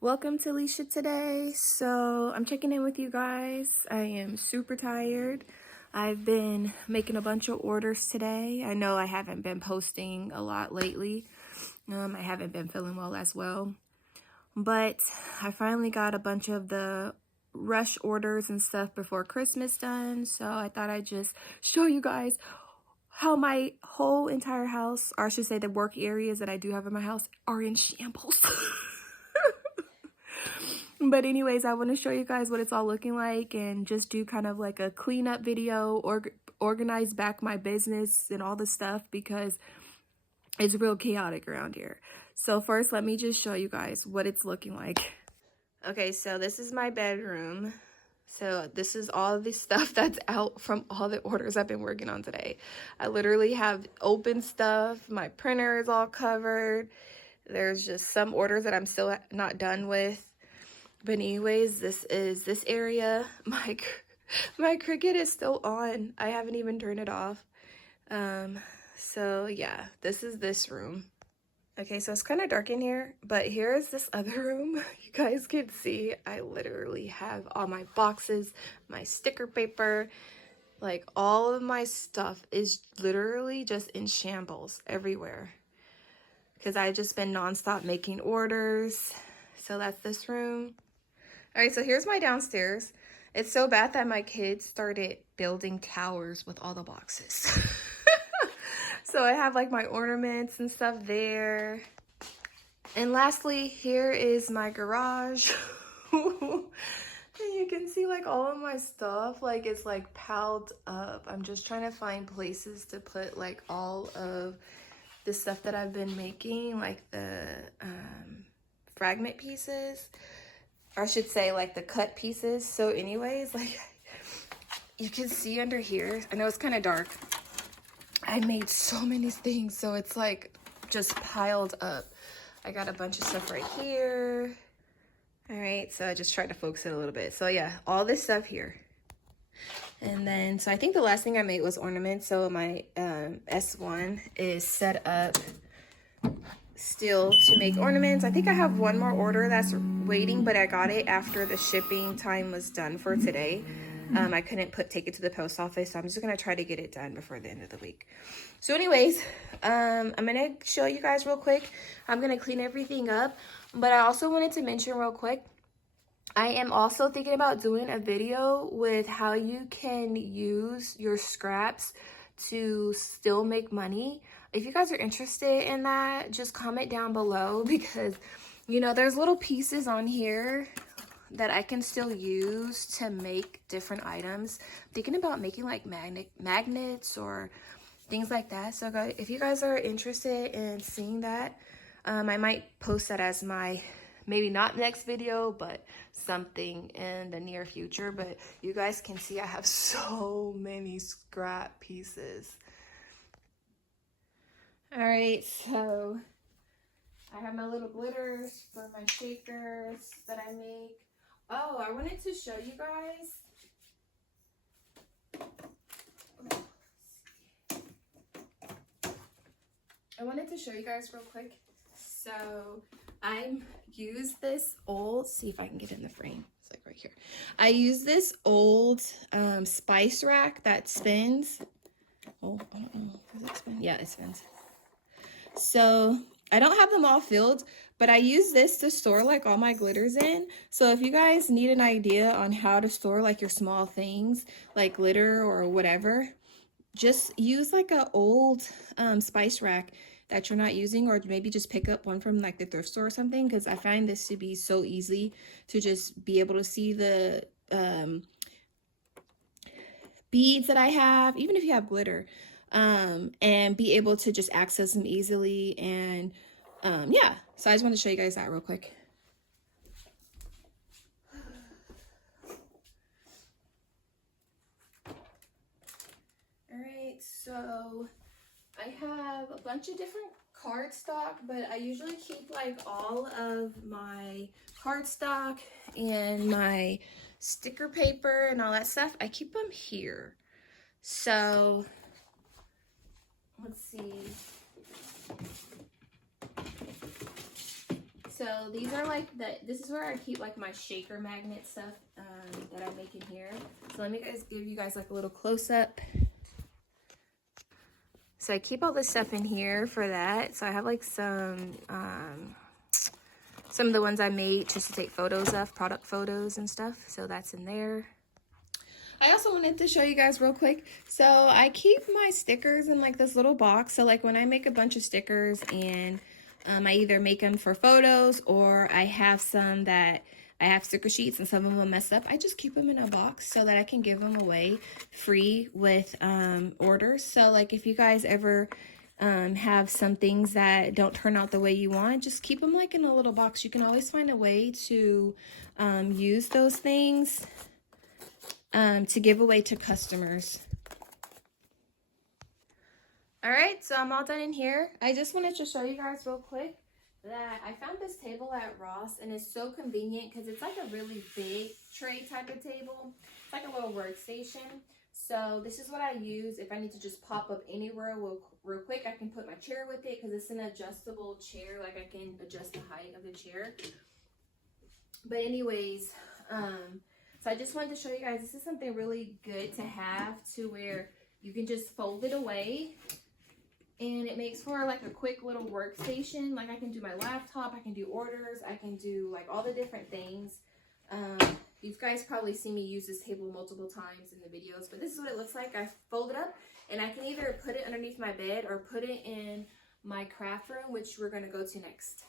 Welcome to Leisha today. So I'm checking in with you guys. I am super tired. I've been making a bunch of orders today. I know I haven't been posting a lot lately. I haven't been feeling well as well. But I finally got a bunch of the rush orders and stuff before Christmas done. So I thought I'd just show you guys how my whole entire house, or I should say the work areas that I do have in my house, are in shambles. But anyways, I want to show you guys what it's all looking like and just do kind of like a cleanup video or organize back my business and all the stuff because it's real chaotic around here. So first, let me just show you guys what it's looking like. Okay, so this is my bedroom. So this is all the stuff that's out from all the orders I've been working on today. I literally have open stuff. My printer is all covered. There's just some orders that I'm still not done with. But anyways, this is this area. My Cricut is still on. I haven't even turned it off. So yeah, this is this room. Okay, so it's kind of dark in here, but here is this other room. You guys can see I literally have all my boxes, my sticker paper, like all of my stuff is literally just in shambles everywhere because I've just been nonstop making orders. So that's this room. All right, so here's my downstairs. It's so bad that my kids started building towers with all the boxes. So I have like my ornaments and stuff there. And lastly, here is my garage. And you can see like all of my stuff, like it's like piled up. I'm just trying to find places to put like all of the stuff that I've been making, like the fragment pieces. Or I should say like the cut pieces. So anyways, like you can see under here, I know it's kind of dark. I made so many things, so it's like just piled up. I got a bunch of stuff right here. All right, so I just tried to focus it a little bit. So yeah, all this stuff here. And then, so I think the last thing I made was ornaments. So my S1 is set up still to make ornaments. I think I have one more order that's waiting, but I got it after the shipping time was done for today. I couldn't take it to the post office, so I'm just gonna try to get it done before the end of the week. So anyways, I'm gonna show you guys real quick. I'm gonna clean everything up, but I also wanted to mention real quick, I am also thinking about doing a video with how you can use your scraps to still make money. If you guys are interested in that, just comment down below because, you know, there's little pieces on here that I can still use to make different items. I'm thinking about making like magnets or things like that. So guys, if you guys are interested in seeing that, I might post that as my maybe not next video, but something in the near future. But you guys can see I have so many scrap pieces. All right, so I have my little glitters for my shakers that I make. Oh, I wanted to show you guys. I wanted to show you guys real quick. So I used this old, see if I can get in the frame. It's like right here. I use this old spice rack that spins. Oh, I don't know. Does it spin? Yeah, it spins. So I don't have them all filled, but I use this to store like all my glitters in. So if you guys need an idea on how to store like your small things like glitter or whatever, just use like an old spice rack that you're not using, or maybe just pick up one from like the thrift store or something, because I find this to be so easy to just be able to see the beads that I have, even if you have glitter, and be able to just access them easily. And yeah, so I just wanted to show you guys that real quick. All right, so I have a bunch of different cardstock, but I usually keep like all of my cardstock and my sticker paper and all that stuff. I keep them here. So let's see. so these are like this is where I keep like my shaker magnet stuff that I make in here. So let me give you guys like a little close up. So I keep all this stuff in here for that. So I have like some of the ones I made just to take photos of, product photos and stuff. So that's in there. I also wanted to show you guys real quick. So I keep my stickers in like this little box. So like when I make a bunch of stickers and I either make them for photos or I have some that I have sticker sheets and some of them will mess up, I just keep them in a box so that I can give them away free with orders. So like if you guys ever have some things that don't turn out the way you want, just keep them like in a little box. You can always find a way to use those things to give away to customers. All right, so I'm all done in here. I just wanted to show you guys real quick that I found this table at Ross, and it's so convenient because it's like a really big tray type of table. It's like a little workstation. So this is what I use if I need to just pop up anywhere real quick. I can put my chair with it because it's an adjustable chair. Like I can adjust the height of the chair. But anyways, so I just wanted to show you guys, this is something really good to have to where you can just fold it away. And it makes for like a quick little workstation. Like I can do my laptop, I can do orders, I can do like all the different things. You guys probably see me use this table multiple times in the videos, but this is what it looks like. I fold it up and I can either put it underneath my bed or put it in my craft room, which we're gonna go to next.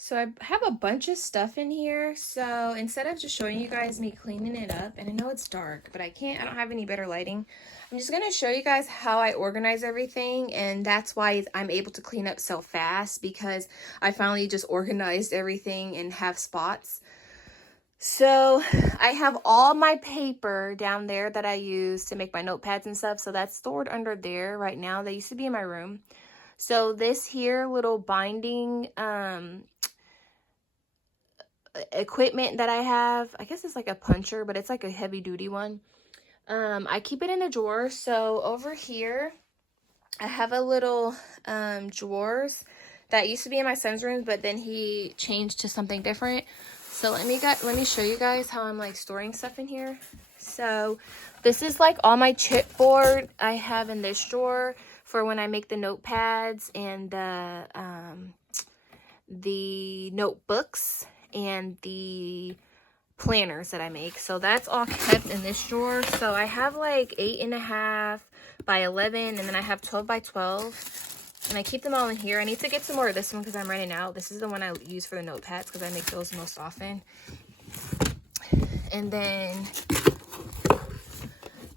So I have a bunch of stuff in here. So instead of just showing you guys me cleaning it up, and I know it's dark, but I don't have any better lighting. I'm just gonna show you guys how I organize everything, and that's why I'm able to clean up so fast, because I finally just organized everything and have spots. So I have all my paper down there that I use to make my notepads and stuff. So that's stored under there right now. They used to be in my room. So this here little binding equipment that I have, I guess it's like a puncher, but it's like a heavy duty one. I keep it in a drawer. So over here I have a little drawers that used to be in my son's room, but then he changed to something different. So let me show you guys how I'm like storing stuff in here. So this is like all my chipboard I have in this drawer for when I make the notepads and the notebooks and the planners that I make. So that's all kept in this drawer. So I have like 8.5 by 11, and then I have 12 by 12, and I keep them all in here. I need to get some more of this one because I'm running out. This is the one I use for the notepads because I make those most often. And then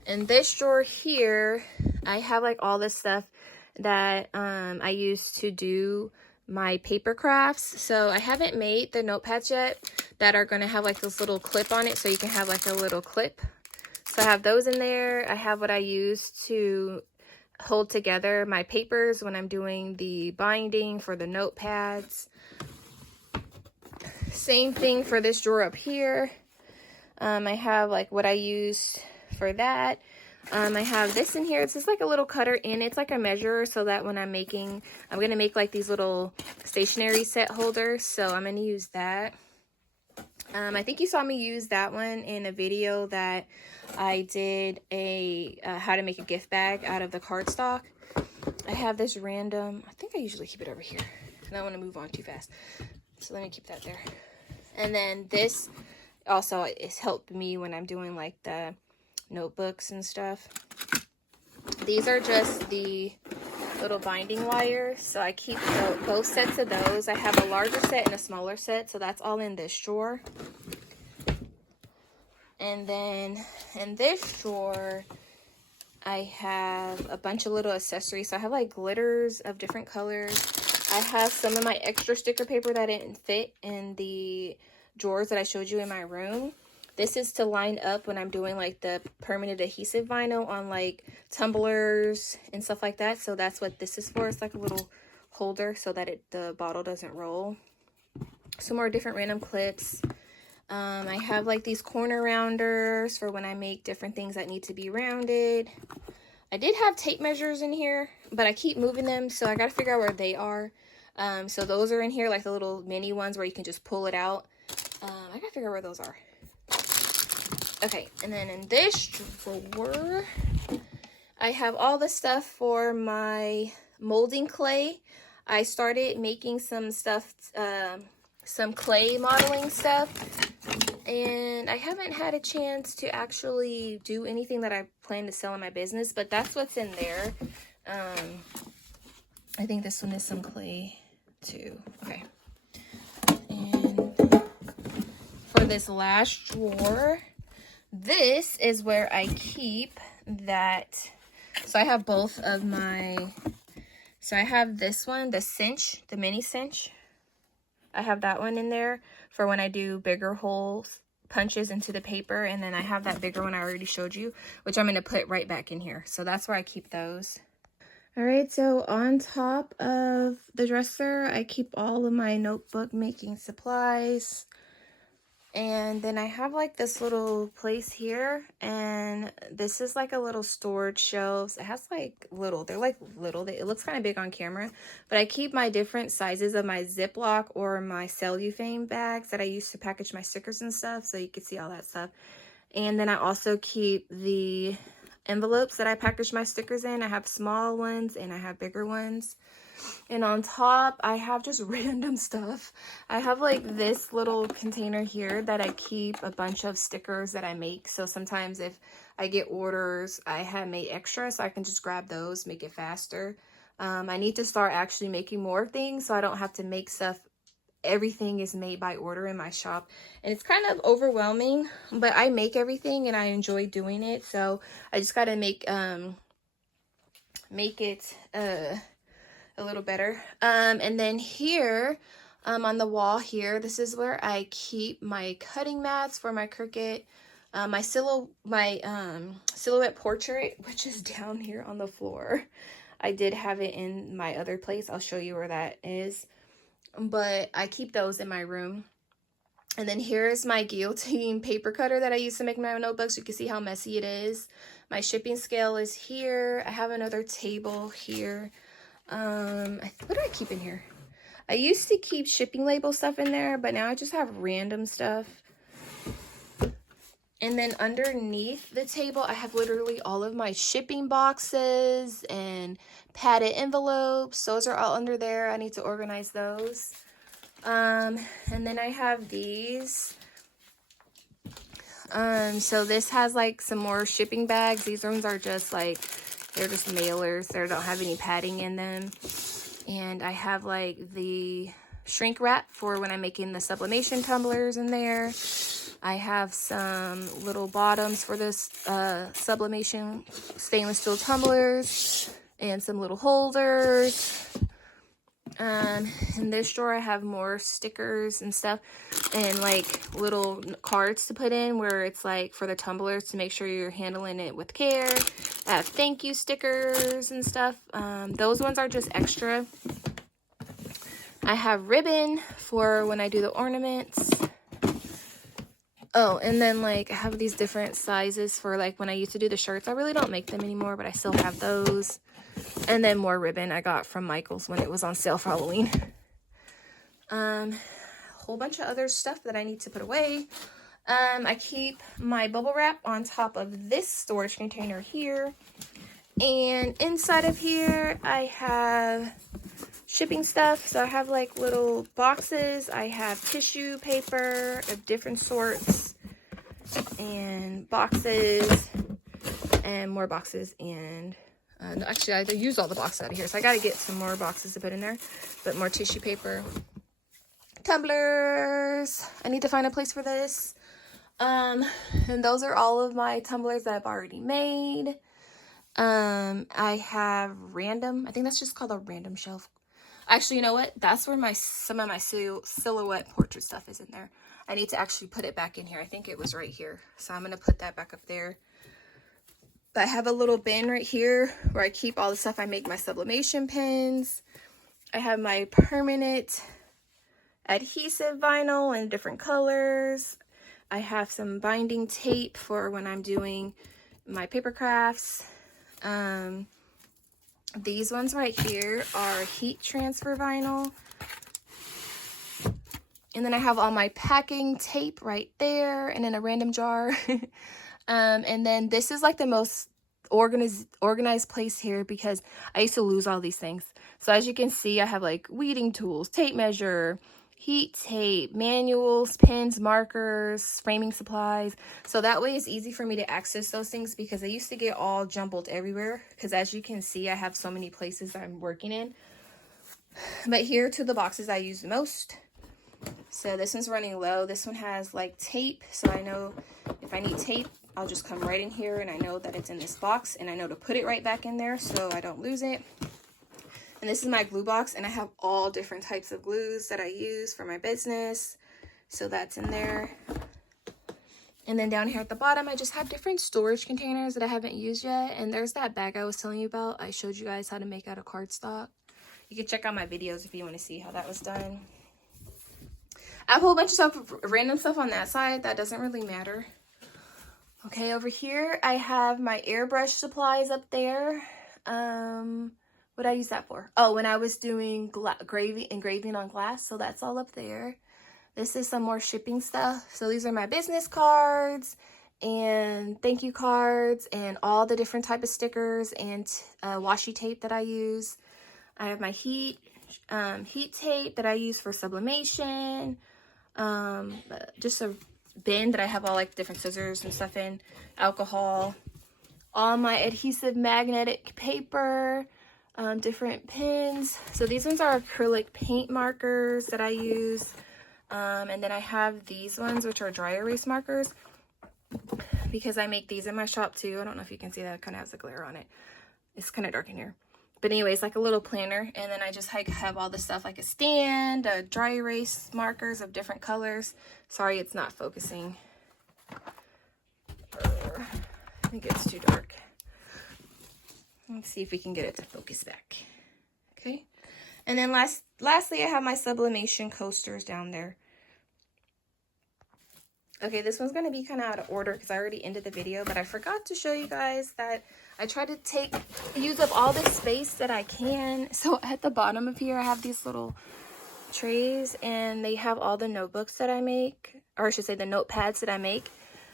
in this drawer here, I have like all this stuff that I use to do my paper crafts. So I haven't made the notepads yet that are going to have like this little clip on it, so you can have like a little clip. So I have those in there. I have what I use to hold together my papers when I'm doing the binding for the notepads. Same thing for this drawer up here. I have like what I use for that. I have this in here. It's just like a little cutter, and it's like a measure so that when I'm going to make like these little stationery set holders. So I'm going to use that. I think you saw me use that one in a video that I did how to make a gift bag out of the cardstock. I have this random, I think I usually keep it over here. I don't want to move on too fast. So let me keep that there. And then this also has helped me when I'm doing like the notebooks and stuff. These are just the little binding wires, so I keep both sets of those. I have a larger set and a smaller set, so that's all in this drawer. And then in this drawer I have a bunch of little accessories. So I have like glitters of different colors. I have some of my extra sticker paper that didn't fit in the drawers that I showed you in my room. This is to line up when I'm doing like the permanent adhesive vinyl on like tumblers and stuff like that. So that's what this is for. It's like a little holder so that the bottle doesn't roll. Some more different random clips. I have like these corner rounders for when I make different things that need to be rounded. I did have tape measures in here, but I keep moving them, so I gotta figure out where they are. So those are in here, like the little mini ones where you can just pull it out. I gotta figure out where those are. Okay, and then in this drawer, I have all the stuff for my molding clay. I started making some stuff, some clay modeling stuff, and I haven't had a chance to actually do anything that I plan to sell in my business, but that's what's in there. I think this one is some clay too. Okay. And for this last drawer, this is where I keep that. So I have both of my, so I have this one, the cinch, the mini cinch. I have that one in there for when I do bigger holes, punches into the paper. And then I have that bigger one I already showed you, which I'm going to put right back in here. So that's where I keep those. All right, so on top of the dresser, I keep all of my notebook making supplies. And then I have like this little place here, and this is like a little storage shelves. It has like little, they're like little, it looks kind of big on camera, but I keep my different sizes of my Ziploc or my cellophane bags that I use to package my stickers and stuff, so you can see all that stuff. And then I also keep the envelopes that I package my stickers in. I have small ones and I have bigger ones. And on top, I have just random stuff. I have like this little container here that I keep a bunch of stickers that I make. So sometimes if I get orders, I have made extra, so I can just grab those, make it faster. I need to start actually making more things so I don't have to make stuff. Everything is made by order in my shop, and it's kind of overwhelming, but I make everything and I enjoy doing it. So I just got to make it a little better. And then here on the wall here, this is where I keep my cutting mats for my Cricut, my silhouette portrait, which is down here on the floor. I did have it in my other place. I'll show you where that is, but I keep those in my room. And then here's my guillotine paper cutter that I use to make my notebooks. You can see how messy it is. My shipping scale is here. I have another table here. What do I keep in here? I used to keep shipping label stuff in there, but now I just have random stuff. And then underneath the table, I have literally all of my shipping boxes and padded envelopes. Those are all under there. I need to organize those. And then I have these. So this has like some more shipping bags. These ones are just like, they're just mailers. They don't have any padding in them. And I have like the shrink wrap for when I'm making the sublimation tumblers in there. I have some little bottoms for this sublimation stainless steel tumblers and some little holders. In this drawer, I have more stickers and stuff and like little cards to put in where it's like for the tumblers to make sure you're handling it with care. I have thank you stickers and stuff. Those ones are just extra. I have ribbon for when I do the ornaments. Oh, and then like I have these different sizes for like when I used to do the shirts. I really don't make them anymore, but I still have those. And then more ribbon I got from Michael's when it was on sale for Halloween. A whole bunch of other stuff that I need to put away. I keep my bubble wrap on top of this storage container here. And inside of here, I have shipping stuff. So I have like little boxes. I have tissue paper of different sorts and boxes and more boxes. And no, actually, I used all the boxes out of here, so I got to get some more boxes to put in there. But more tissue paper. Tumblers. I need to find a place for this. And those are all of my tumblers that I've already made. I have random. I think that's just called a random shelf. Actually, you know what? That's where some of my silhouette portrait stuff is in there. I need to actually put it back in here. I think it was right here. So I'm going to put that back up there. But I have a little bin right here where I keep all the stuff I make my sublimation pins. I have my permanent adhesive vinyl in different colors. I have some binding tape for when I'm doing my paper crafts. These ones right here are heat transfer vinyl. And then I have all my packing tape right there and in a random jar. And then this is like the most organized place here because I used to lose all these things. So as you can see, I have like weeding tools, tape measure, heat tape, manuals, pens, markers, framing supplies. So that way it's easy for me to access those things because they used to get all jumbled everywhere. Because as you can see, I have so many places I'm working in. But here are two of the boxes I use the most. So this one's running low. This one has like tape. So I know if I need tape, I'll just come right in here and I know that it's in this box and I know to put it right back in there so I don't lose it. And this is my glue box and I have all different types of glues that I use for my business. So that's in there. And then down here at the bottom, I just have different storage containers that I haven't used yet. And there's that bag I was telling you about. I showed you guys how to make out of cardstock. You can check out my videos if you want to see how that was done. I have a whole bunch of stuff, random stuff on that side. That doesn't really matter. Okay, over here, I have my airbrush supplies up there. What did I use that for? Oh, when I was doing engraving on glass. So that's all up there. This is some more shipping stuff. So these are my business cards and thank you cards and all the different type of stickers and washi tape that I use. I have my heat tape that I use for sublimation. Just a bin that I have all like different scissors and stuff in, alcohol, all my adhesive magnetic paper, different pins. So these ones are acrylic paint markers that I use. And then I have these ones, which are dry erase markers, because I make these in my shop too. I don't know if you can see that, it kind of has a glare on it. It's kind of dark in here. But anyways, like a little planner. And then I just like have all the stuff like a stand, dry erase markers of different colors. Sorry, it's not focusing. I think it's too dark. Let's see if we can get it to focus back. Okay. And then lastly, I have my sublimation coasters down there. Okay, this one's going to be kind of out of order because I already ended the video, but I forgot to show you guys that I try to use up all the space that I can. So at the bottom of here, I have these little trays and they have all the notebooks that I make, or I should say the notepads that I make.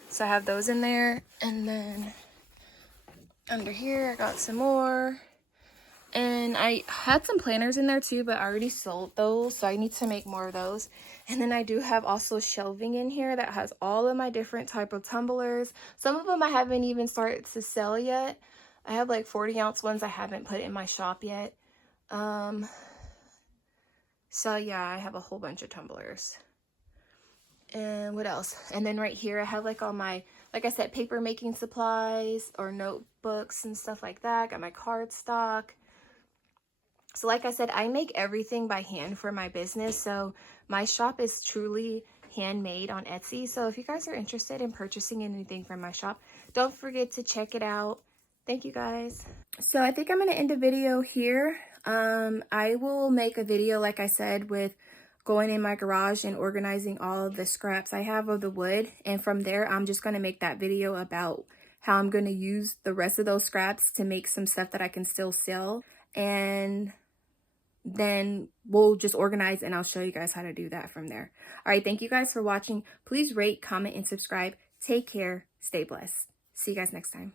So I have those in there. And then under here, I got some more. And I had some planners in there too, but I already sold those, so I need to make more of those. And then I do have also shelving in here that has all of my different type of tumblers. Some of them I haven't even started to sell yet. I have like 40-ounce ones I haven't put in my shop yet. So yeah, I have a whole bunch of tumblers. And what else? And then right here I have like all my, like I said, paper making supplies or notebooks and stuff like that. Got my cardstock. So like I said, I make everything by hand for my business. So my shop is truly handmade on Etsy. So if you guys are interested in purchasing anything from my shop, don't forget to check it out. Thank you guys. So I think I'm going to end the video here. I will make a video, like I said, with going in my garage and organizing all of the scraps I have of the wood. And from there, I'm just going to make that video about how I'm going to use the rest of those scraps to make some stuff that I can still sell. And then we'll just organize and I'll show you guys how to do that from there. All right, thank you guys for watching. Please rate, comment, and subscribe. Take care. Stay blessed. See you guys next time.